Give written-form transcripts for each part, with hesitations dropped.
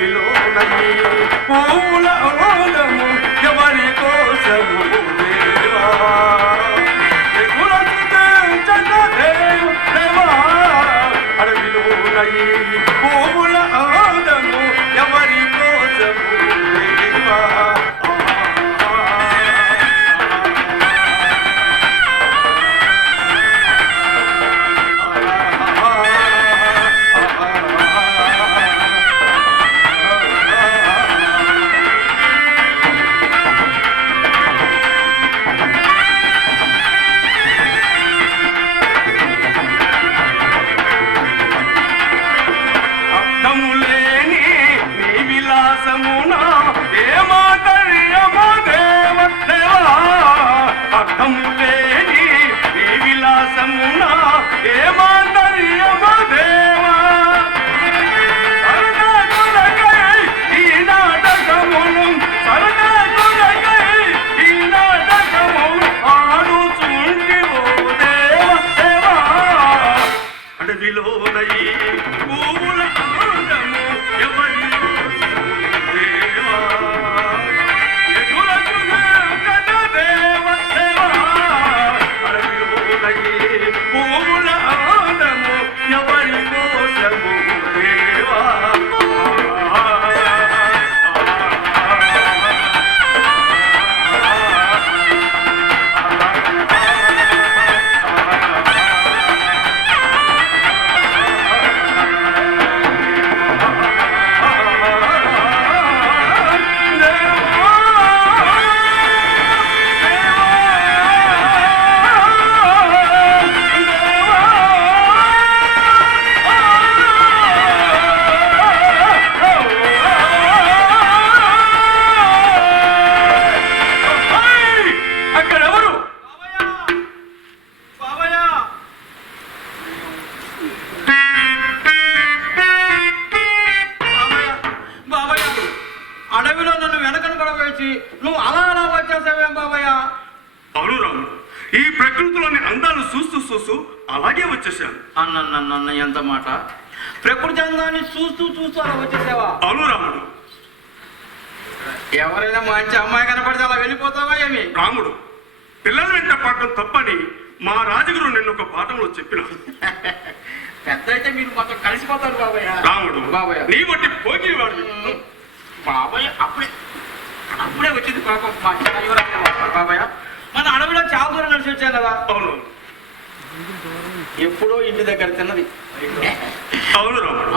అడవిలోనని పూల ఆనందము ఎవరి కోసము దేవా అడవిలోనని పూల ఆనందము ఎవరి కోసము దేవా అలాగే వచ్చేసాను. అన్న ఎంత మాట! ప్రకృతి అందాన్ని చూస్తూ చూస్తూ అలా వచ్చేసావా? అవును రాముడు. ఎవరైనా మంచి అమ్మాయి కనపడితే అలా వెళ్ళిపోతావా ఏమి? రాముడు, పిల్లలు వెంట పడటం తప్పని మా రాజుగురు నిన్ను ఒక పాఠంలో చెప్పిన. పెద్ద అయితే మీరు మొత్తం కలిసిపోతారు బాబాయ్. రాముడు బాబాయ్, నీ బట్టి పోగి వాడు బాబాయ్. అప్పుడే వచ్చింది పాపం బాబాయ్. మన అడవిలో చాలా దూరం నడిచి వచ్చాను కదా. అవును, ఎప్పుడో ఇంటి దగ్గర తిన్నది. అవును రాముడు.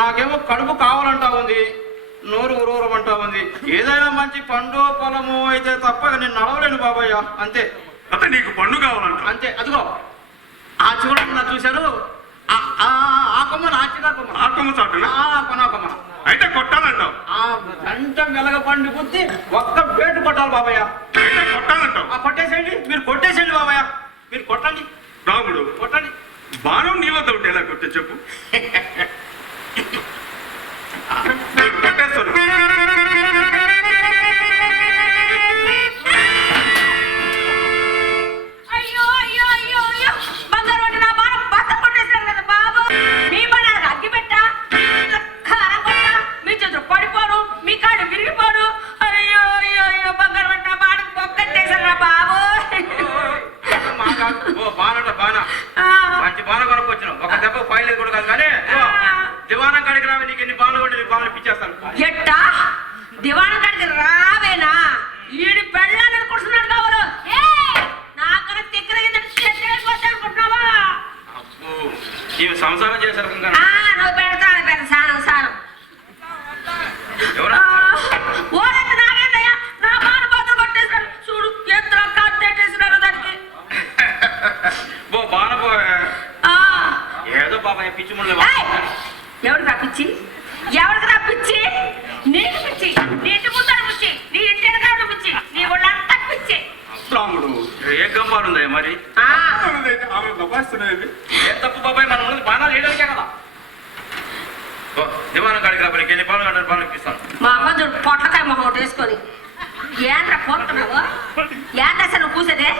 నాకేమో కడుపు కావాలంటా ఉంది, నోరు ఉరూరమంటా ఉంది. ఏదైనా మంచి పండు పొలము అయితే తప్ప నేను నడవలేను బాబాయ్. అంతే. అంటే నీకు పండు కావాలంట? అంతే. అదిగో ఆ చూడండి, నా చూశారు ఆ కొమ్మను, ఆ చిన్న కొమ్మ, ఆ కొమ్మ చాటునా? కొన కొమ్మ అయితే కొట్టాలంటావు? ఆ గంట వెలగ పండు బుద్ధి ఒక్క పేటు కొట్టాలి బాబాయ్. అయితే కొట్టాలంటావు? కొట్టేసేయండి, మీరు కొట్టేసేయండి బాబాయ్. మీరు కొట్టండి రాముడు. కొట్టండి. బాణం నీ వద్ద ఉంటే ఎలా కొట్టే చెప్పు. కొట్టేస్తాను. మంచి బాణ కొనుక్కొచ్చిన ఒక దెబ్బ పైలేదు కూడా కాదు. కానీ దివాణం కాడికి రావే, నీకు ఎన్ని బాణలు కొట్టి నీకు బాణలు పిచ్చేస్తాను. ఎట్టా దివాణం కాడికి రావేనా? ఈడి పెళ్ళాలని కూర్చున్నాడు కావాలి. నాకన్నా తిక్కర అనుకుంటున్నావా? ఇవి సంసారం చేశారు. నువ్వు పెడతాను పెద్ద సారం సారం. ఓరంత నాగేందయ్యా, నా బాణ బాధ కొట్టేశారు చూడు. ఎత్తులో కట్టేసినారు దానికి. బాణపో ఏదో బాబాయ్ పిచ్చి ముళ్ళు. ఎవరికి రప్పించి? ఎవరికి రప్పించి? నీకు పిచ్చి, నీ ఇంటి ముందర పిచ్చి, నీ ఇంటి వెనకాల పిచ్చి, నీ ఒళ్ళంతా పిచ్చి. రాముడు, ఏ గంబాలు ఉందా మరి? ఏం తప్పు బాబాయ్, మనం ఉన్నది బాణాలు వేయడానికే కదా. దివాణం కాడికి రా, ఎన్ని బాణాలు కట్టారు బాణాలు ఇప్పిస్తాను. మా అమ్మ చూడు పొట్లకాయ మొహం ఒకటి వేసుకొని ఏంట్రా పోతున్నావు? ఏంట అసలు కూసేదే?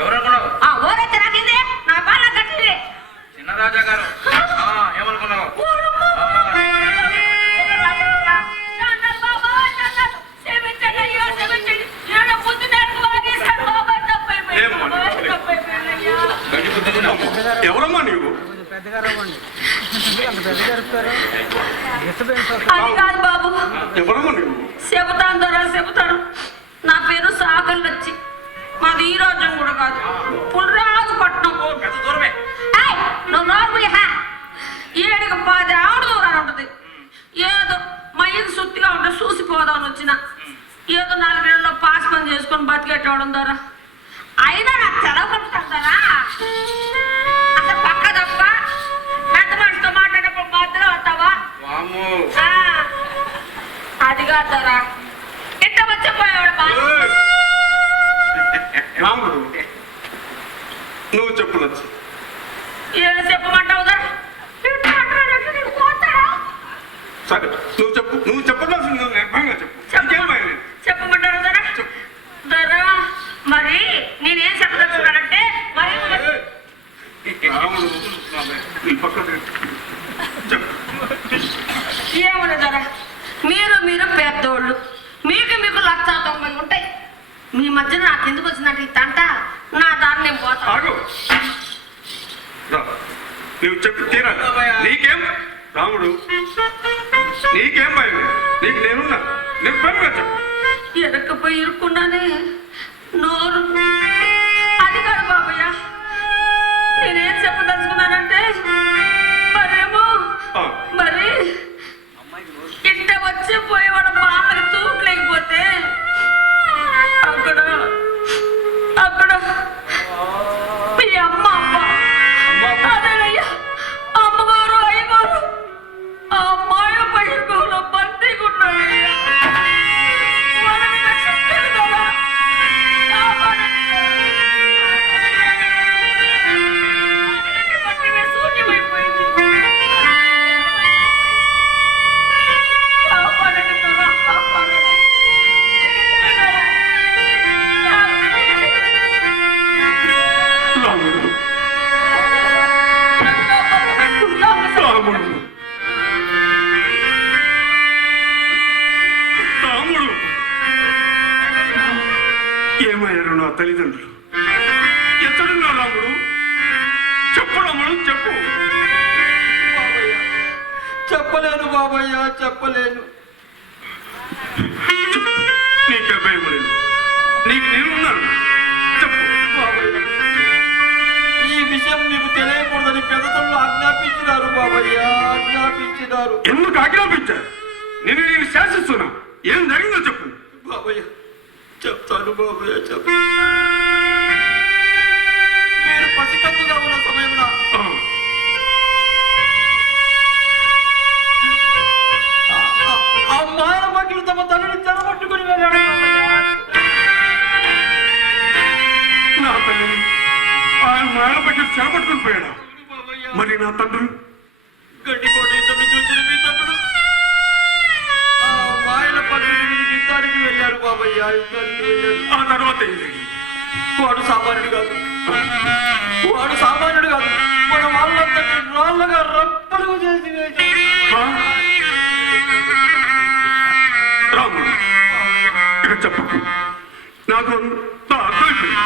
ఎవరనుకున్నావు? ఓరైతే నాకిందే, నా బాణ కట్టింది. చిన్న రాజా గారు ఏమనుకున్నావు? అది కాదు బాబు. ఎవరమ్మా నువ్వు? చెబుతాను దొరా చెబుతాను. నా పేరు సాకల్లొచ్చి, మాది ఈ రాజ్యం కూడా కాదు, పుల్రాజు పట్నం. పెద్ద దూరమే. ఏయ్, నువ్వు నోరు 7కి 10 ఆవిడ దూరాలు ఉంటుంది. ఏదో మా ఇంటి సుత్తిగా ఉంటే చూసిపోదామని వచ్చిన. ఏదో 4 నెలల్లో పాస్ పని చేసుకొని బతికెట్టవడం ద్వారా అయినా నాకు తెలవకుంటుంటారా? అసలు పక్క తప్ప పెద్ద మనిషితో మాట్లాడేటప్పుడు మధ్యలో వస్తావా? వామ్మో. అది కాదరా, ఎట్ట వచ్చిపోయాడు రాముడు, నువ్వు చెప్పు లచ్చి. ఏదో చెప్పమంటావు కదా? సరే నువ్వు చెప్పు. నువ్వు చెప్పాల్సింది నువ్వు నిర్భయంగా చెప్పు. ఇంకేం భయం లేదు. చెప్పమంటారు దరా? దరా, మరి నేనేం చెప్పదలుచున్నానంటే మరి రాముడు నీ పక్కన చెప్పు. ఏమన్నా దరా, మీరు పెద్దోళ్ళు, మీకు 190 ఉంటాయి. మీ మధ్యన నాకు ఎందుకు వచ్చినట్టు ఈ తంట? నా దారి నేను పోతాను. ఆగు. రా, నువ్వు చెప్పి తీరాలి. నీకేం రాముడు, నీకేం భయం లేదు. నీకు నేనున్నా. నిర్భయంగా చెప్పు. ఎరక్కపోయి ఇరుక్కున్నానే నోరు. అది కాదు బాబయ్య, నేనేం చెప్పదలుచుకున్నానంటే మరేమో మరి ఇంట వచ్చి పోయేవాడు బామ్మకి తూట్లేకపోతే అక్కడ మీ అమ్మ అదేనయ్యా, అమ్మగారు అయ్యగారు ఆ మాయ పైరులో బందీకున్నాడయ్యా. వాళ్ళని రక్షించారు కదా, పట్టిన శూన్యమైపోయింది. కాపాడండి త్వరగా, కాపాడండి. రాముడు, రాముడు, రాముడు, ఏమయ్యారు నా తల్లిదండ్రులు? ఎక్కడున్నా రాముడు? చెప్పు రాముడు, చెప్పు. బాబయ్య, చెప్పలేను బాబయ్య, చెప్పలేను. నీకే భయం లేదు. నీకు నేనున్నాను. చెప్పు బాబయ్య, ఈ విషయం మీకు తెలియకూడదని పెద్దతమ్ములు ఆజ్ఞాపించినారు బాబయ్య, ఆజ్ఞాపించినారు. ఎందుకు ఆజ్ఞాపించారు? నేను శాసిస్తున్నా. ఏం జరిగిందో చెప్పు. బాబయ్య చెప్తాను బాబయ్య, చెప్పు. మీరు పసికత్తుగా ఉన్న సమయంలో ఆ మాయల మగ్గులు తమ తల్లిని చెరబట్టుకుని వెళ్ళాడు నా తల్లిని ఆయన మాయల పట్టి చేపట్టుకుని పోయాడా? మరి నా తండ్రులు? గడ్డికోట యుద్ధం చూసిన మీ తమ్ముడు ఆ మాయల పట్టుకుని యుద్ధానికి వెళ్ళారు బాబయ్య, యుద్ధానికి వెళ్ళారు. ఆ తర్వాత ఏం జరిగింది? వాడు సామాన్యుడు కాదు, వాడు సామాన్యుడు కాదు. మన వాళ్ళంతా రాళ్ళగా రప్పలు చేసి ఆ? రాముడు, ఇక చెప్పకు. నాకు అంతా అర్థమైపోయింది.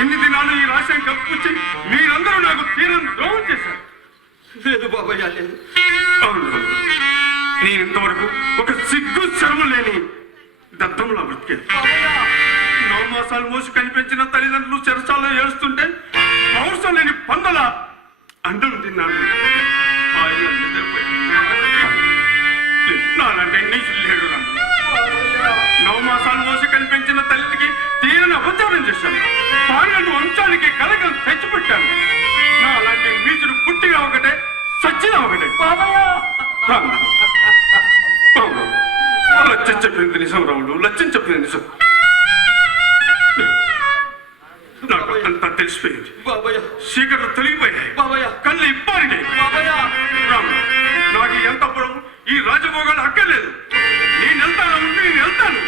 ఇన్ని దినాలు ఈ రాష్ట్రం కప్పుచ్చి మీరందరూ నాకు తీరని ద్రోహం చేశారు. లేదు బాబయ్య, లేదు. అవును, నేను ఇంతవరకు ఒక సిగ్గు శరమ లేని దత్తంలా బ్రతికేది. 9 మాసాలు మోసి కనిపించిన తల్లిదండ్రులు చెరసాల్లో ఏడుస్తుంటే పౌరుషం లేని పందల అండం తిన్నాను. హాయిగా నిద్రపోయాను. నాలంటే నీచులు లేడు. 9 మాసాలు మోసి కనిపించిన తల్లికి తీరని అపచారం చేశాను. భార్యను వంశానికి కలగలు తెచ్చిపెట్టాను. నా అలాంటి నీచుడు పుట్టిగా ఒకటే, సచ్చినా ఒకటే. లచ్చం చెప్పింది నిజం రాముడు, లచ్చం చెప్పింది నిజం. నాకు అంతా తెలిసిపోయింది. బాబయ్య, చీకట్లు తొలగిపోయాయి. బాబయ్య, కళ్ళు ఇప్పారినాయి. బాబయ్య, రాముడు, నాకు ఎంత పొడవు ఈ రాజభోగాలు అక్కర్లేదు. నేను వెళ్తాను, నేను వెళ్తాను.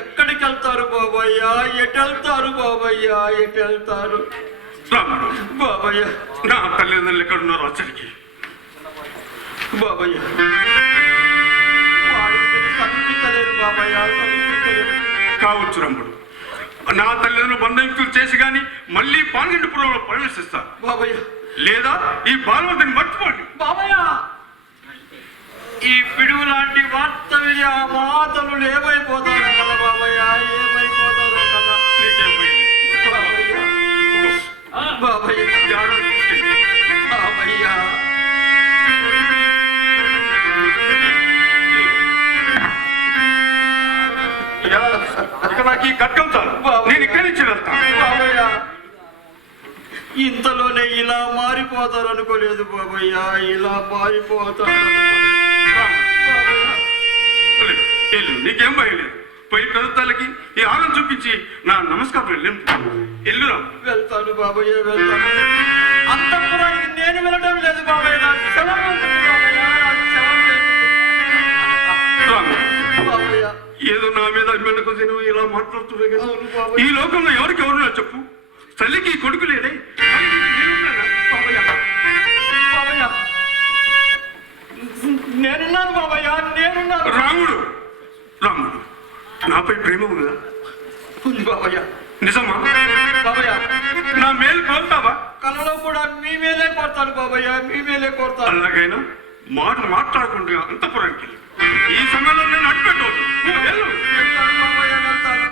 ఎక్కడికి వెళ్తారు బాబయ్య? ఎటు వెళ్తారు బాబయ్య? ఎటు వెళ్తారు? రాముడు, బాబయ్య, నా తల్లిదండ్రులు ఎక్కడున్నారు అచ్చడికి? బాబయ్య, వాడికి మీరు సమీపించలేరు బాబయ్య, సమీపించలేరు. కావచ్చు రాముడు, నా తల్లిదండ్రులు బంధుమిత్రులు చేసి గాని మళ్ళీ పాల్గొంటుపురంలో ప్రవేశిస్తారు. బాబయ్య, లేదా ఈ బాలవతిని మర్చిపోండి. బాబయ్య, ఈ పిడుగు లాంటి వార్త విని ఆ మాతలు ఏమైపోతారో కదా బాబయ్య, ఏమైపోతారో కదా. బాబయ్య, బాబయ్య, బాబయ్య. ఇక నాకు ఈ కట్టం చాలు, నేను ఇక్కడి నుంచి వెళ్తాను. బాబయ్య, ఇంతలోనే ఇలా మారిపోతారు అనుకోలేదు బాబయ్య, ఇలా మారిపోతారు. నీకేం భయం లేదు. పోయి పెద్దలకి ఈ ఆలం చూపించి నా నమస్కారం ఎల్లురా. వెళ్తాను బాబయ్య, వెళ్తాను. అంతఃపురానికి నేను వెళ్ళడం లేదు బాబయ్య, నా శవం వెళ్తుంది బాబయ్య, నా శవం వెళ్తుంది. బాబయ్య, ఏదో నా మీద అభిమానం నువ్వు ఇలా మాట్లాడుతున్నావు కదా. అవును బాబయ్య. ఈ లోకంలో ఎవరికి ఎవరున్నా చెప్పు, తల్లికి కొడుకు లేడే. బాబయ్య, బాబయ్య, నేనున్నాను బాబయ్య, నేనున్నాను. రాముడు, రాముడు నాపై ప్రేమ ఉందా? ఉంది బాబయ్య. నిజమా? బాబయ్య, నా మేలు కోరుతావా? కళ్ళలో కూడా మీ మేలే కోరుతాను బాబయ్య, మీ మేలే కోరుతాను. అలాగైనా మాట్లాడకుండా అంతపురానికి వెళ్ళు. ఈ సమయంలో నేను అడ్డుపెట్టవద్దు. నువ్వు వెళ్ళు. వెళ్తాను బాబయ్య, వెళ్తాను.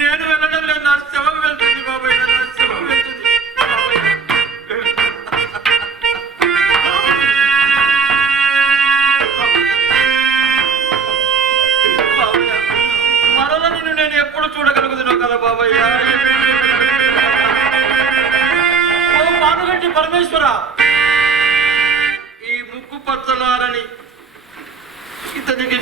నేను వెళ్ళడం లేదు, నా శవం వెళ్తుంది బాబయ్య, నా శవం వెళ్తుంది బాబయ్య. బాబయ్య, మరల నిన్ను నేను ఎప్పుడు చూడగలుగుతున్నావు కదా బాబయ్య. ఓ మానుగంటి పరమేశ్వర, ఈ ముక్కు పచ్చలారని ఇతనికి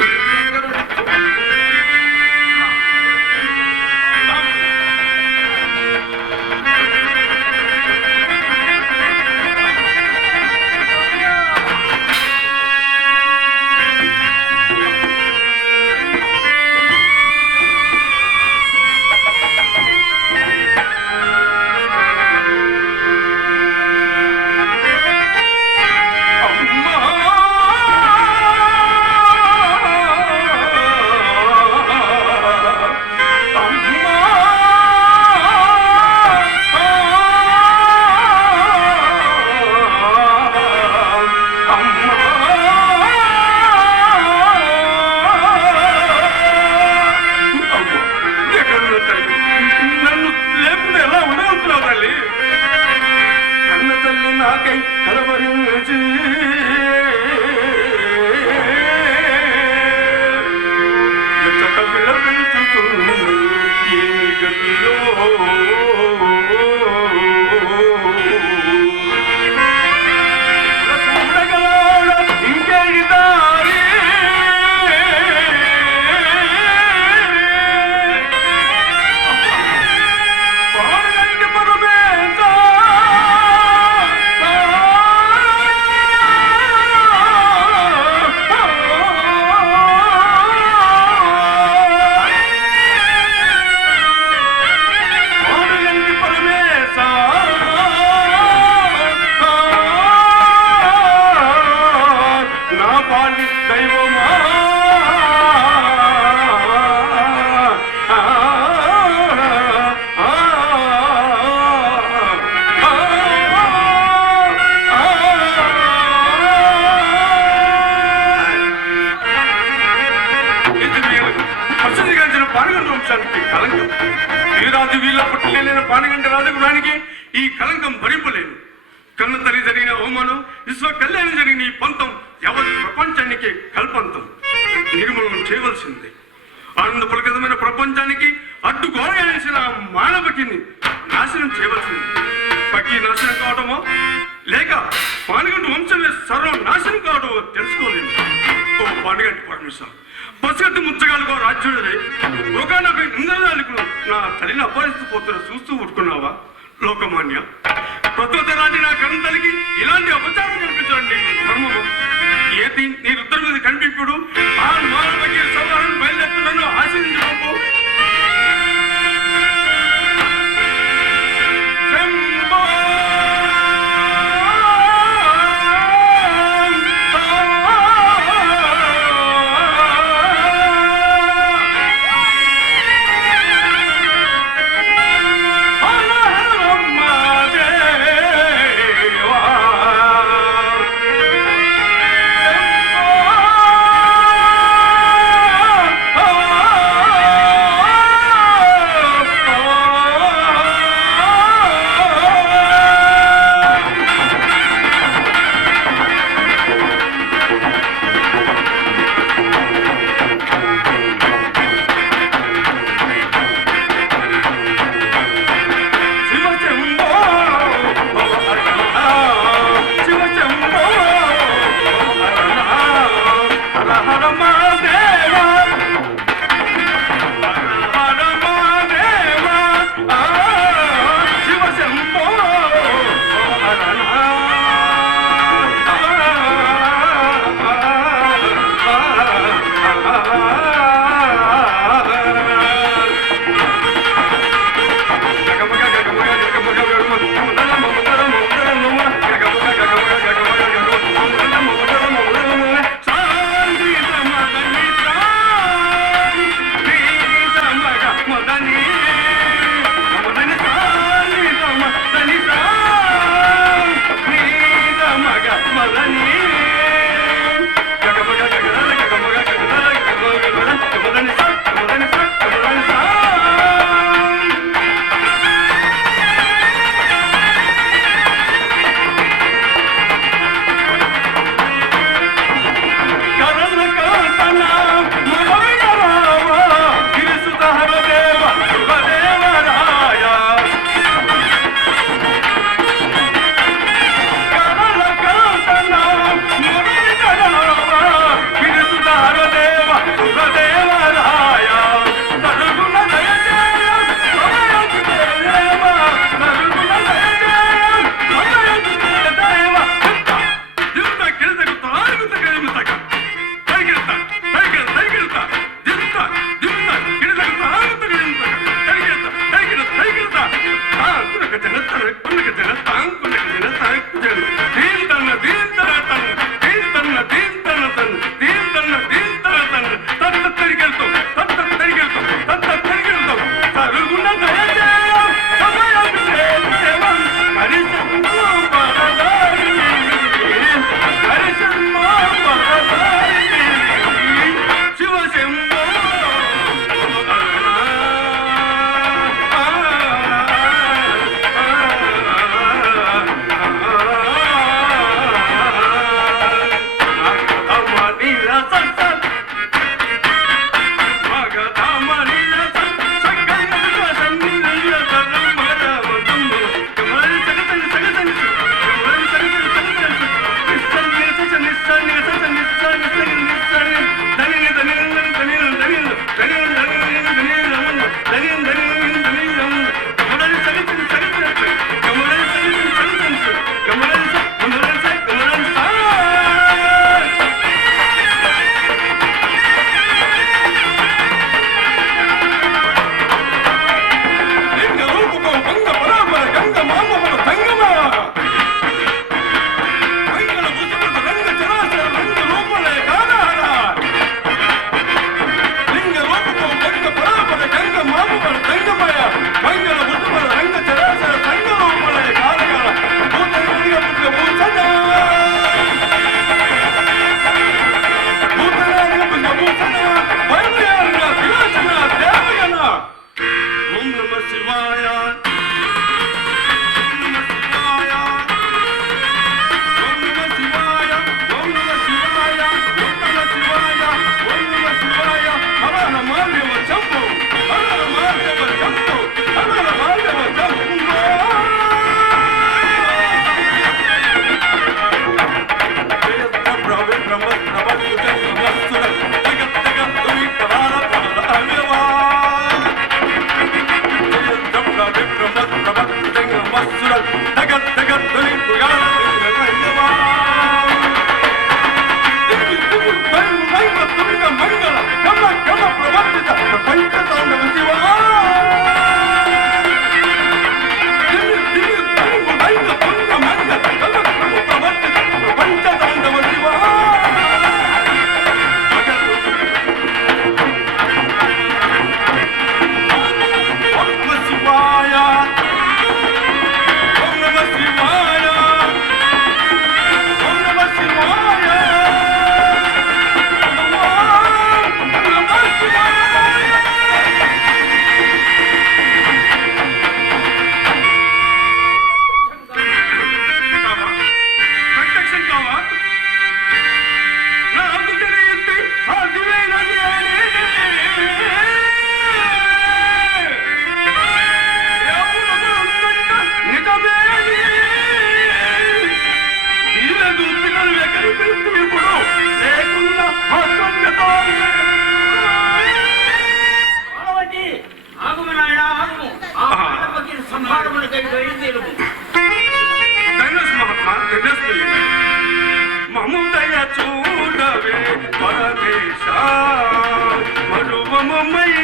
వీరాజు వీళ్ళ పుట్టలేని పానగంట రాజగురానికి ఈ కలంకం భరింపలేను. కన్న తల్లి జరిగిన అవమానం, విశ్వ కళ్యాణం జరిగిన ఈ పంతం యావత్ ప్రపంచానికి కల్పంతం. నిర్మూలన చేయవలసిందే. ఆనంద పులకితమైన ప్రపంచానికి అడ్డుగోడ వేసిన మానవకిని నాశనం చేయవలసింది. పక్కి నాశనం కావటమో లేక పానగంట వంశమే సర్వం నాశనం కావటమో తెలుసుకోలేను. ఓ పానగంటి పరమేశ్వర, పసిగట్టి ముచ్చగాలుగా రాజ్యుడే ఒకనొక ఇంద్రజాలకు నా తల్లిని అపహరిస్తూ పోతున్న చూస్తూ ఉట్టుకున్నావా లోకమాన్య? ప్రస్తుత రాజు నా కన్నుతలికి ఇలాంటి అపచారం కనిపించండి ధర్మము. ఏది నీ రుద్రం మీద కనిపింపుడు ఆ మానవకి సవాలను బయలుదేరుతున్నాను ఆశీర్వించి పంపు. పరమదేవా పరమదేవా శివశంభో శాంతి సమద పాపమమ్మయ్య